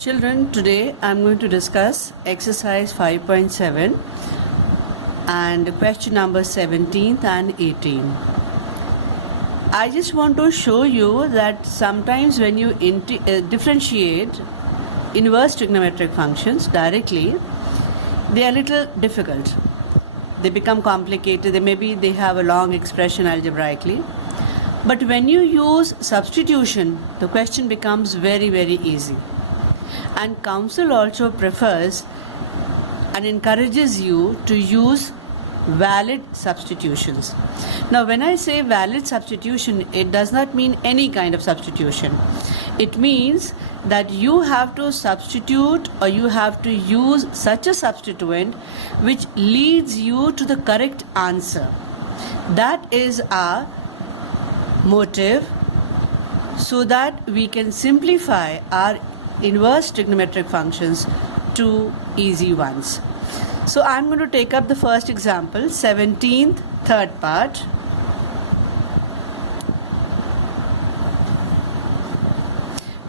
Children, today I'm going to discuss exercise 5.7 and question number 17 and 18. I just want to show you that sometimes when you differentiate inverse trigonometric functions directly, they are a little difficult. They become complicated. They have a long expression algebraically. But when you use substitution, the question becomes very, very easy. And council also prefers and encourages you to use valid substitutions. Now when I say valid substitution, it does not mean any kind of substitution. It means that you have to substitute or you have to use such a substituent which leads you to the correct answer. That is our motive, so that we can simplify our inverse trigonometric functions to easy ones. So I'm going to take up the first example, 17th, third part.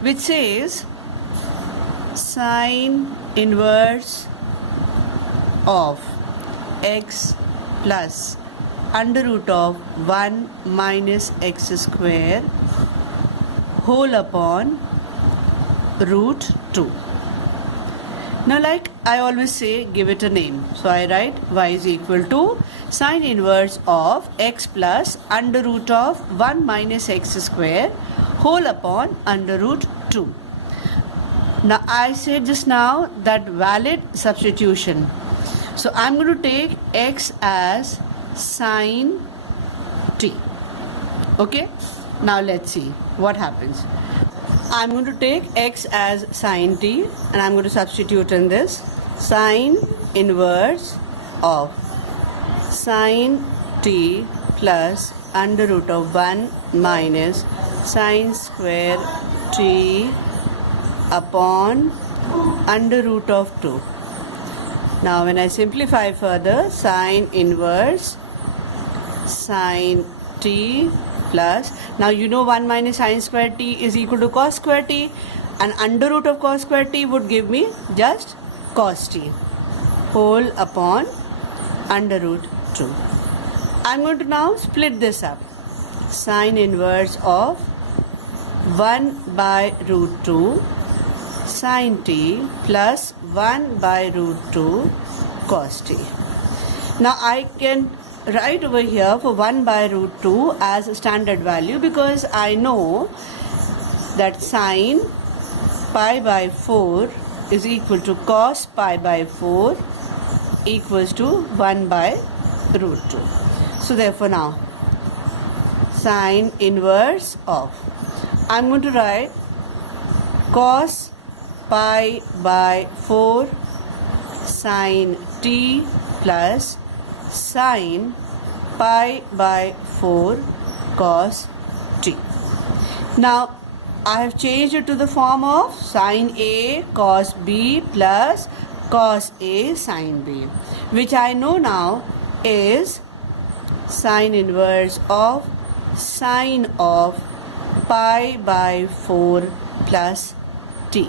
Which says sine inverse of x plus under root of 1 minus x square whole upon root 2. Now, like I always say, give it a name. So I write y is equal to sine inverse of x plus under root of 1 minus x square whole upon under root 2. Now I said just now that valid substitution. So I'm going to take x as sine t. Okay? Now let's see what happens. I'm going to take x as sine t and I'm going to substitute in this sine inverse of sine t plus under root of 1 minus sine square t upon under root of 2. Now when I simplify further, sine inverse sine t plus, now you know 1 minus sine square t is equal to cos square t, and under root of cos square t would give me just cos t whole upon under root 2. I'm going to now split this up. Sine inverse of 1 by root 2 sine t plus 1 by root 2 cos t. Now I can write over here for 1 by root 2 as a standard value, because I know that sine pi by 4 is equal to cos pi by 4 equals to 1 by root 2. So therefore now sine inverse of, I'm going to write cos pi by 4 sine t plus sine pi by 4 cos t. Now I have changed it to the form of sine A cos B plus cos A sine B, which I know now is sine inverse of sine of pi by 4 plus t.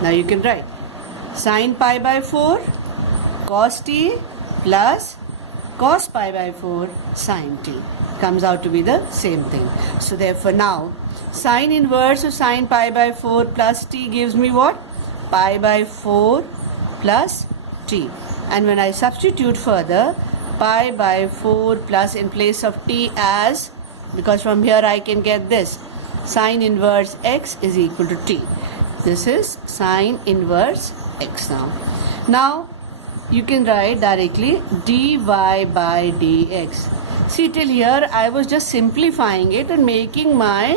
Now you can write sine pi by 4 cos t plus cos pi by 4 sine t comes out to be the same thing. So therefore now sine inverse of sine pi by 4 plus t gives me what? Pi by 4 plus t. And when I substitute further, pi by 4 plus in place of t as, because from here I can get this, sine inverse x is equal to t. This is sine inverse x now. Now you can write directly dy by dx. See, till here I was just simplifying it and making my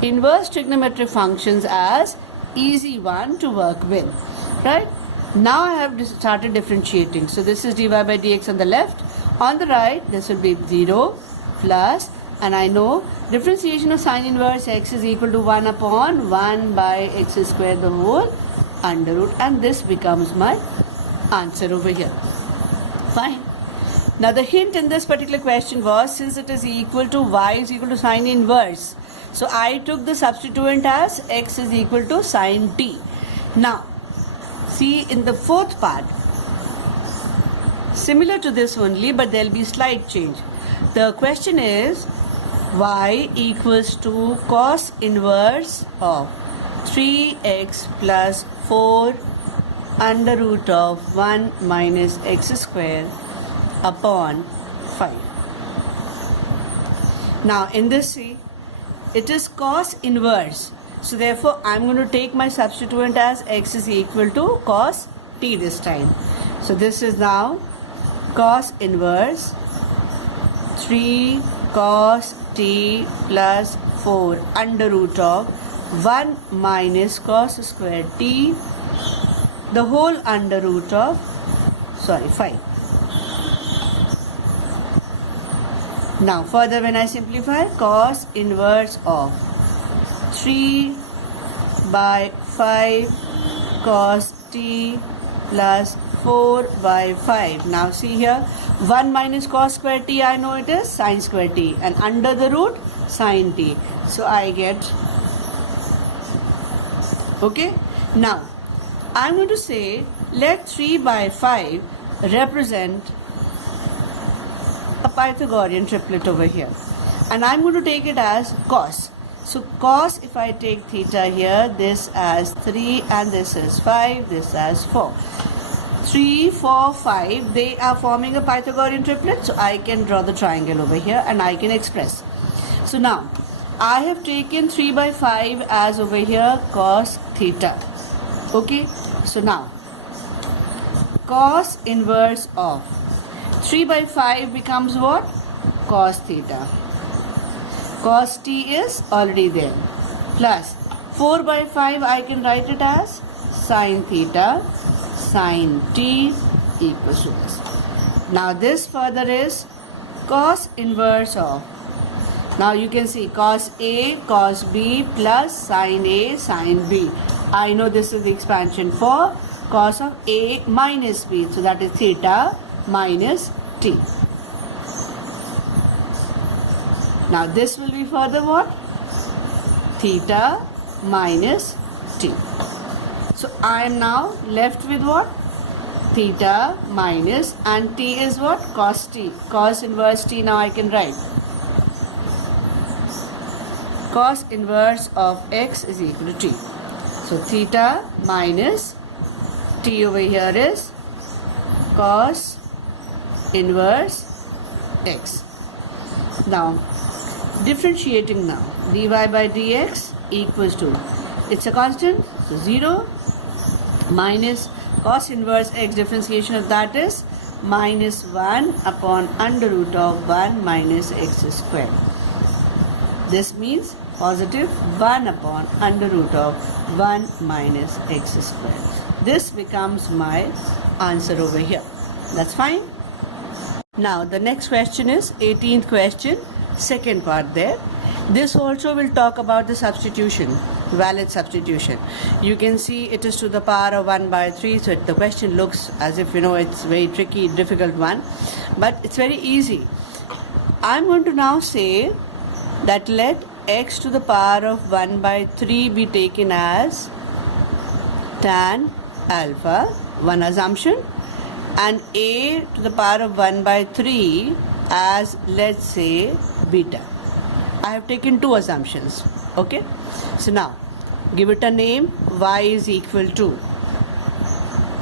inverse trigonometric functions as easy one to work with, right? Now I have started differentiating. So this is dy by dx on the left. On the right, this will be 0 plus, and I know differentiation of sine inverse x is equal to 1 upon 1 by x square the whole under root, and this becomes my answer over here. Fine. Now the hint in this particular question was, since it is equal to y is equal to sine inverse, So I took the substituent as x is equal to sine t. Now, see in the fourth part, similar to this only, but there will be slight change. The question is y equals to cos inverse of 3x plus 4 under root of 1 minus x square upon 5. Now in this, see, it is cos inverse. So therefore I am going to take my substituent as x is equal to cos t this time. So this is now cos inverse 3 cos t plus 4 under root of 1 minus cos square t, the whole under root of 5. Now further, when I simplify, cos inverse of 3 by 5 cos t plus 4 by 5. Now see here, 1 minus cos square t, I know it is sin square t, and under the root sin t. So I get, okay. Now I'm going to say let 3 by 5 represent a Pythagorean triplet over here, and I'm going to take it as cos. So cos, if I take theta here, this as 3 and this is 5, this as 4. 3, 4, 5, they are forming a Pythagorean triplet, so I can draw the triangle over here and I can express. So now I have taken 3 by 5 as over here cos theta. Okay, so now cos inverse of 3 by 5 becomes what? Cos theta. Cos t is already there. Plus 4 by 5 I can write it as sin theta, sin t equals to this. Now this further is cos inverse of, now you can see cos A, cos B plus sin A, sin B. I know this is the expansion for cos of A minus B. So that is theta minus t. Now this will be further what? Theta minus t. So I am now left with what? Theta minus, and t is what? Cos t. Cos inverse t now I can write. Cos inverse of x is equal to t. So theta minus t over here is cos inverse x. Now differentiating now, dy by dx equals to, it's a constant, so 0 minus cos inverse x, differentiation of that is minus 1 upon under root of 1 minus x square. This means positive 1 upon under root of 1 minus x square. This becomes my answer over here. That's fine. Now the next question is 18th question, second part there. This also will talk about the substitution, valid substitution. You can see it is to the power of 1 by 3, so the question looks as if, you know, it's very tricky, difficult one, but it's very easy. I'm going to now say that let x to the power of 1 by 3 be taken as tan alpha, one assumption, and a to the power of 1 by 3 as, let's say, beta. I have taken two assumptions. Okay, so now give it a name. Y is equal to,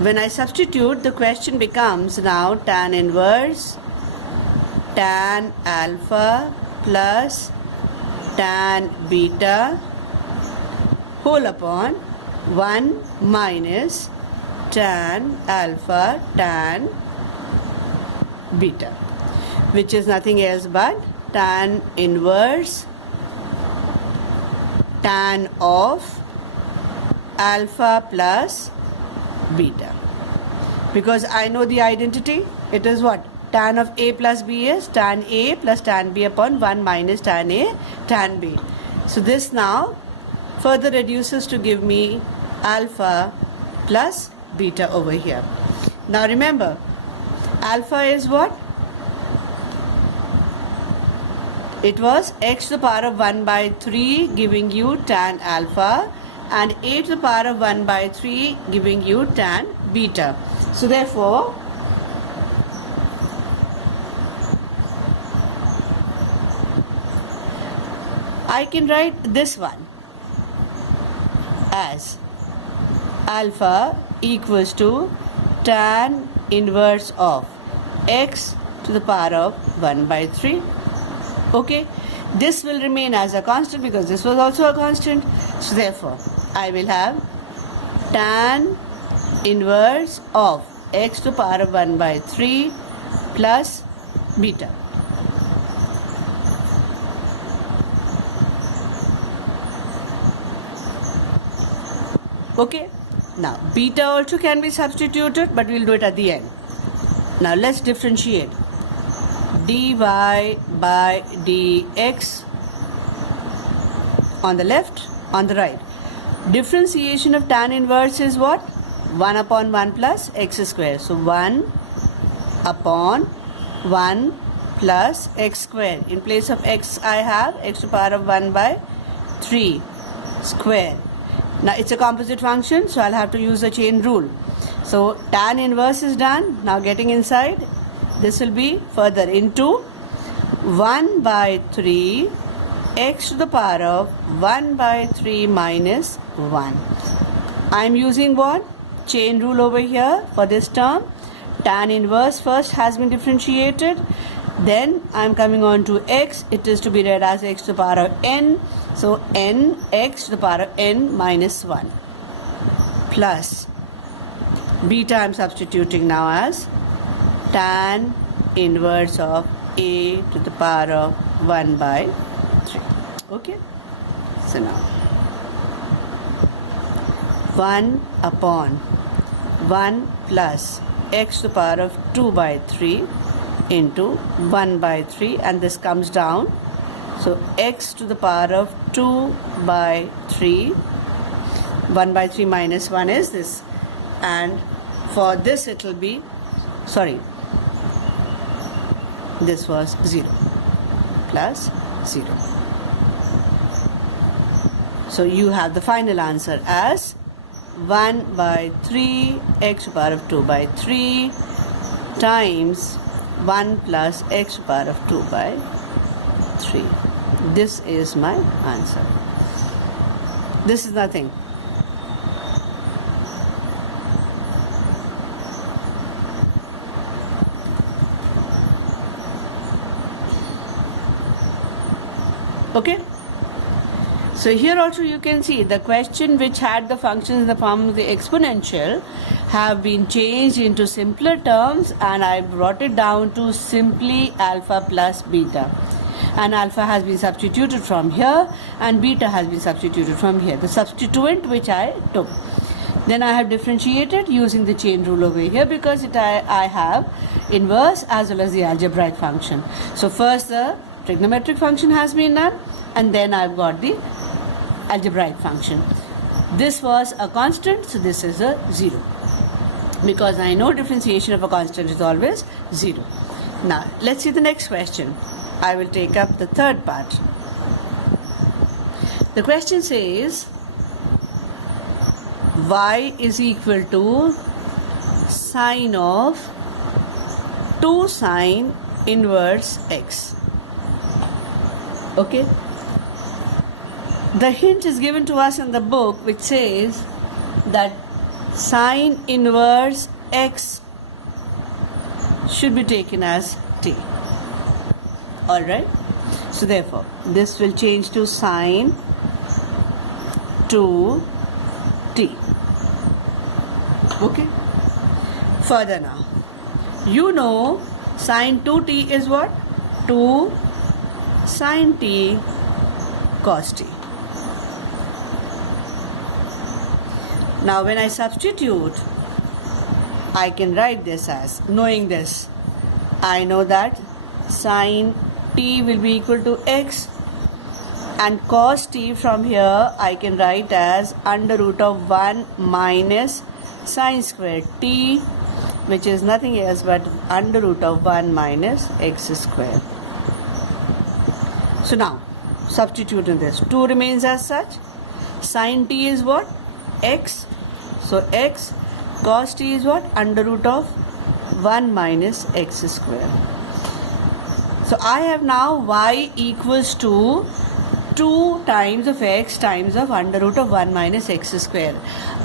when I substitute, the question becomes now tan inverse tan alpha plus tan beta whole upon 1 minus tan alpha tan beta, which is nothing else but tan inverse tan of alpha plus beta. Because I know the identity, it is what? Tan of A plus B is tan A plus tan B upon 1 minus tan A tan B. So this now further reduces to give me alpha plus beta over here. Now remember, alpha is what? It was x to the power of 1 by 3 giving you tan alpha, and a to the power of 1 by 3 giving you tan beta. So therefore, I can write this one as alpha equals to tan inverse of x to the power of 1 by 3. Okay, this will remain as a constant because this was also a constant. So therefore, I will have tan inverse of x to the power of 1 by 3 plus beta. Okay, now beta also can be substituted, but we'll do it at the end. Now let's differentiate dy by dx on the left, on the right. Differentiation of tan inverse is what? 1 upon 1 plus x square. So 1 upon 1 plus x square. In place of x, I have x to the power of 1 by 3 square. Now it's a composite function, so I'll have to use the chain rule. So tan inverse is done. Now getting inside, this will be further into 1 by 3 x to the power of 1 by 3 minus 1. I'm using what? Chain rule over here for this term. Tan inverse first has been differentiated. Then I'm coming on to x. It is to be read as x to the power of n. So n x to the power of n minus 1 plus beta I'm substituting now as tan inverse of a to the power of 1 by 3. Okay. So now 1 upon 1 plus x to the power of 2 by 3 into 1 by 3, and this comes down. So x to the power of 2 by 3, 1 by 3 minus 1 is this, and for this it will be, sorry, this was 0 plus 0. So you have the final answer as 1 by 3 x to the power of 2 by 3 times 1 plus x to the power of 2 by 3. This is my answer. This is nothing. Okay. So here also you can see the question which had the functions in the form of the exponential have been changed into simpler terms, and I brought it down to simply alpha plus beta. And alpha has been substituted from here and beta has been substituted from here, the substituent which I took. Then I have differentiated using the chain rule over here because I have inverse as well as the algebraic function. So first the trigonometric function has been done, and then I've got the algebraic function. This was a constant, so this is a 0. Because I know differentiation of a constant is always 0. Now let's see the next question. I will take up the third part. The question says y is equal to sine of 2 sine inverse x. Okay. The hint is given to us in the book which says that sine inverse x should be taken as t. Alright, so therefore this will change to sine 2t. Okay. Further now, you know sine 2t is what? 2 sine t cos t. Now when I substitute, I can write this as, knowing this, I know that sine t will be equal to x, and cos t from here I can write as under root of 1 minus sine square t, which is nothing else but under root of 1 minus x square. So now substitute in this. 2 remains as such. Sin t is what? X. So x. Cos t is what? Under root of 1 minus x square. So I have now y equals to 2 times of x times of under root of 1 minus x square.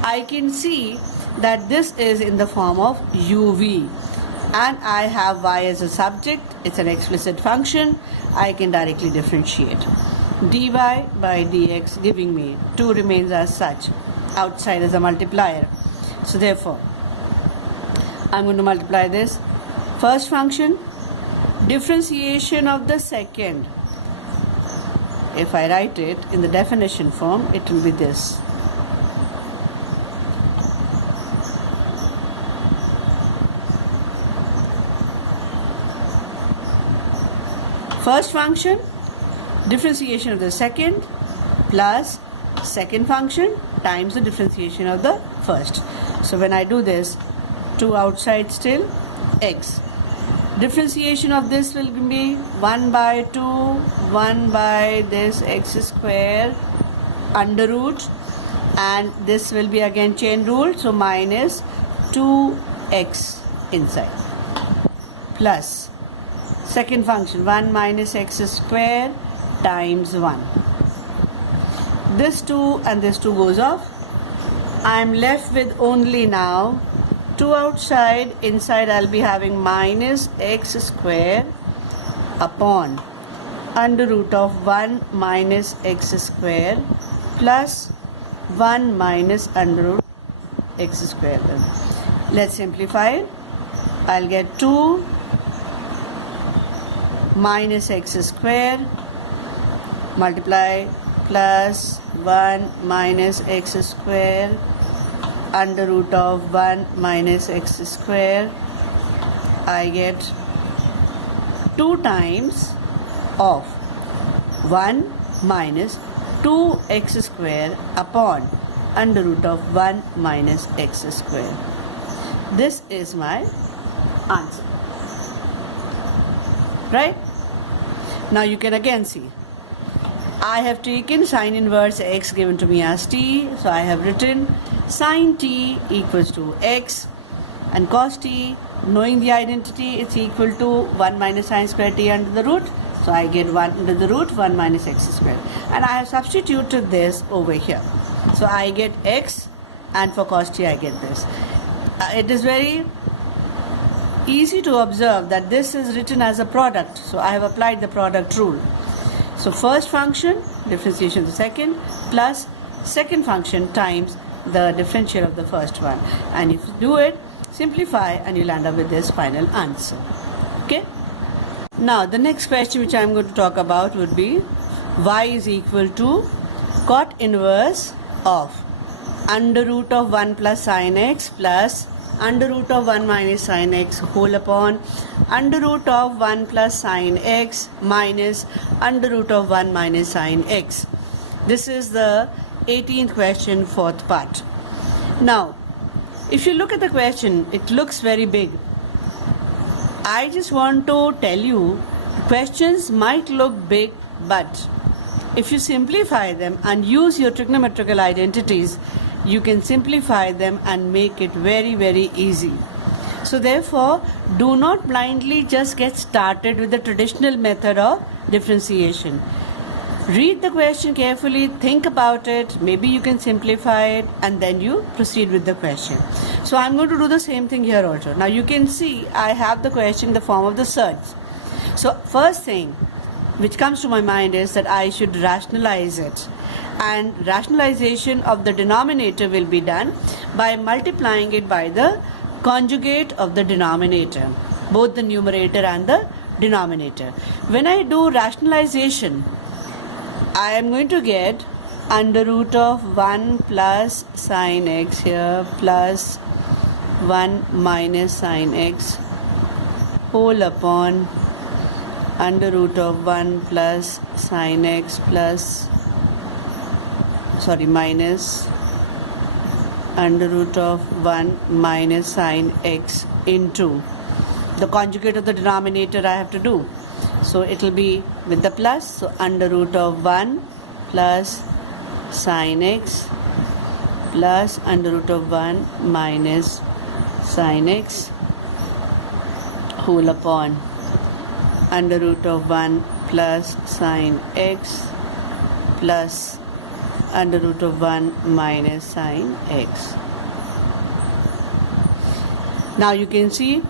I can see that this is in the form of uv, and I have y as a subject. It's an explicit function. I can directly differentiate. Dy by dx giving me 2 remains as such, outside as a multiplier. So therefore I'm going to multiply this first function, differentiation of the second. If I write it in the definition form, it will be this. First function, differentiation of the second, plus second function times the differentiation of the first. So when I do this, 2 outside still, x. Differentiation of this will be 1 by 2, 1 by this x square under root, and this will be again chain rule, so minus 2x inside, plus second function 1 minus x square times 1. This 2 and this 2 goes off. I am left with only now 2 outside, inside I'll be having minus x square upon under root of 1 minus x square plus 1 minus under root x square. Let's simplify it. I'll get 2 minus x square multiply plus 1 minus x square under root of 1 minus x square. I get 2 times of 1 minus 2x square upon under root of 1 minus x square. This is my answer. Right? Now you can again see, I have taken sine inverse x given to me as t, so I have written sin t equals to x, and cos t, knowing the identity, it's equal to 1 minus sine square t under the root, so I get 1 under the root 1 minus x square, and I have substituted this over here, so I get x, and for cos t I get this. It is very easy to observe that this is written as a product, so I have applied the product rule. So first function, differentiation of the second, plus second function times the differential of the first one, and if you do it, simplify, and you'll end up with this final answer. Okay? Now the next question which I'm going to talk about would be y is equal to cot inverse of under root of 1 plus sin x plus under root of 1 minus sin x whole upon under root of 1 plus sin x minus under root of 1 minus sin x. This is the 18th question, 4th part. Now, if you look at the question, it looks very big. I just want to tell you, questions might look big, but if you simplify them and use your trigonometrical identities, you can simplify them and make it very, very easy. So therefore, do not blindly just get started with the traditional method of differentiation. Read the question carefully, think about it, maybe you can simplify it, and then you proceed with the question. So I'm going to do the same thing here also. Now you can see I have the question in the form of the surds. So first thing which comes to my mind is that I should rationalize it. And rationalization of the denominator will be done by multiplying it by the conjugate of the denominator, both the numerator and the denominator. When I do rationalization, I am going to get under root of 1 plus sin x here plus 1 minus sin x whole upon under root of 1 plus sin x plus minus under root of 1 minus sin x into the conjugate of the denominator I have to do. So it will be with the plus. So under root of 1 plus sine x plus under root of 1 minus sine x whole upon under root of 1 plus sine x plus under root of 1 minus sine x. Now you can see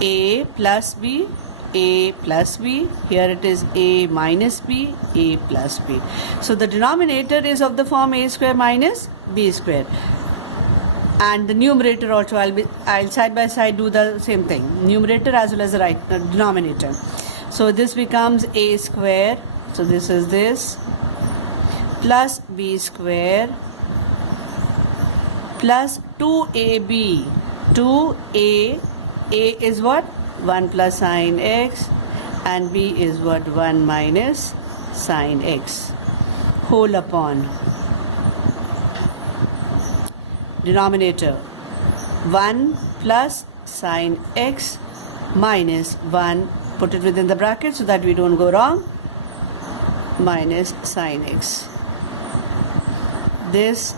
a plus b, a plus b. Here it is a minus b, a plus b. So the denominator is of the form a square minus b square. And the numerator also, I'll side by side do the same thing. Numerator as well as the denominator. So this becomes a square. So this is this plus b square plus 2ab. 2a is what? 1 plus sine x, and b is what? 1 minus sine x whole upon denominator 1 plus sine x minus 1, put it within the bracket so that we don't go wrong, minus sine x. This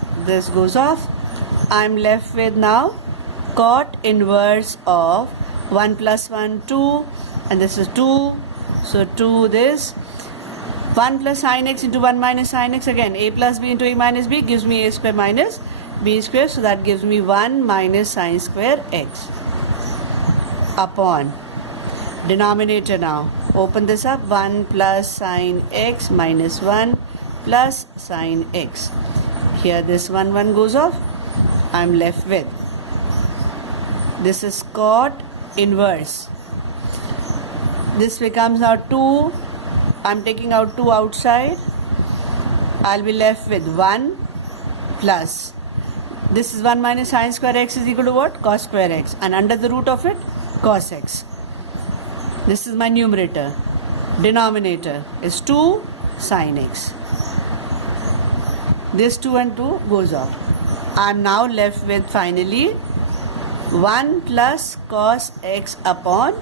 goes off. I'm left with now cot inverse of 1 plus 1, 2, and this is 2. So 2 this. 1 plus sine x into 1 minus sine x, again a plus b into a minus b gives me a square minus b square. So that gives me 1 minus sine square x upon denominator. Now open this up. 1 plus sine x minus 1 plus sine x. Here this 1 goes off. I'm left with, this is cot inverse. This becomes now 2. I'm taking out 2 outside. I'll be left with 1 plus, this is 1 minus sine square x is equal to what? Cos square x, and under the root of it cos x. This is my numerator. Denominator is 2 sine x. This 2 and 2 goes off. I'm now left with finally 1 plus cos x upon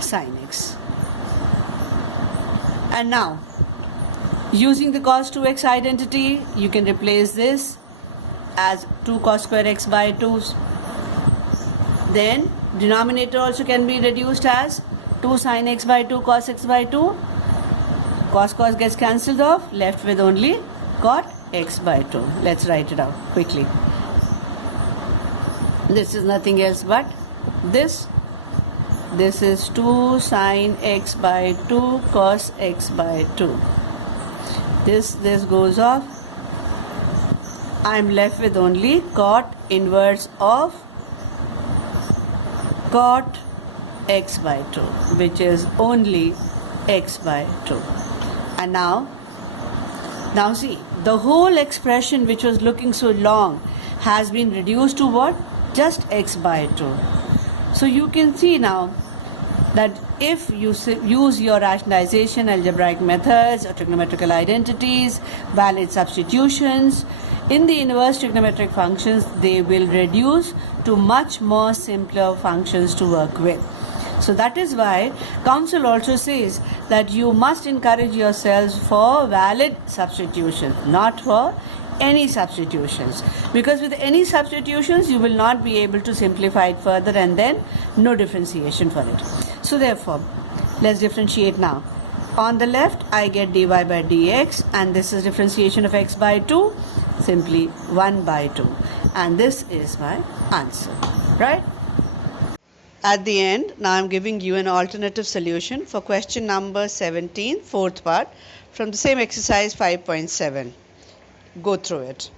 sine x. And now using the cos 2x identity, you can replace this as 2 cos square x by 2. Then denominator also can be reduced as 2 sine x by 2 cos x by 2. Cos gets cancelled off, left with only cot x by 2. Let's write it out quickly. This is nothing else but this. This is 2 sine x by 2 cos x by 2. This goes off. I'm left with only cot inverse of cot x by 2, which is only x by 2. And now see, the whole expression which was looking so long has been reduced to what? Just x by 2. So you can see now that if you use your rationalization, algebraic methods, or trigonometrical identities, valid substitutions, in the inverse trigonometric functions, they will reduce to much more simpler functions to work with. So that is why Council also says that you must encourage yourselves for valid substitutions, not for any substitutions, because with any substitutions you will not be able to simplify it further, and then no differentiation for it. So therefore, let's differentiate now. On the left I get dy by dx, and this is differentiation of x by 2, simply 1 by 2, and this is my answer, right? At the end, now I'm giving you an alternative solution for question number 17, fourth part, from the same exercise 5.7. Go through it.